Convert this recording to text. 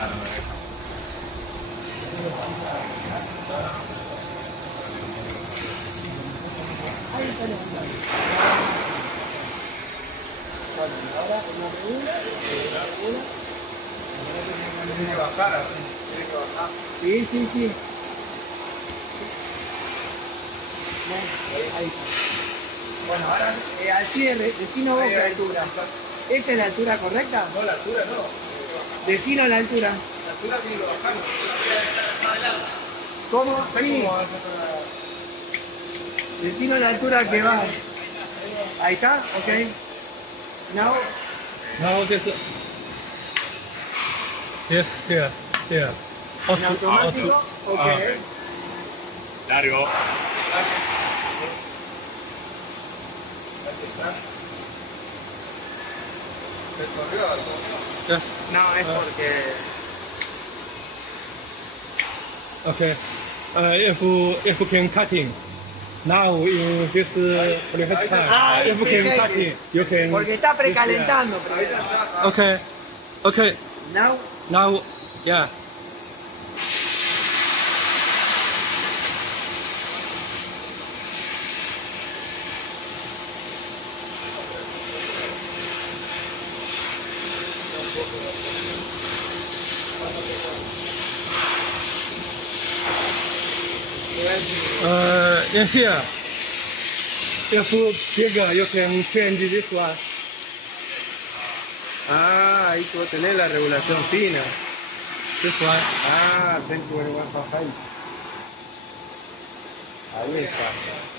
Ah, no me deja. Ahí está el bueno, ahora una. Tiene que bajar, así. Tiene que bajar. Sí, sí, sí. Ahí está. Bueno, ahora así decino vos la altura. ¿Esa es la altura correcta? No, la altura no. Decino la altura. La altura tiene que bajar. ¿Cómo? No sé Sí. cómo va a ser para... Decino la altura que va. Ahí está, ok. Now. Now this here. En automático, ok. Largo. ¿Se corrió algo? Yes. No, es porque... Okay. If can cutting. Now in this time. Ah, If can cutting, you can. Porque está precalentando. Okay. Okay. Now. Now, yeah. In here, if bigger, you can change this one. Ah, ahí puedo tener la regulación fina. This one. Ah, tengo que bajar ahí. Ahí está.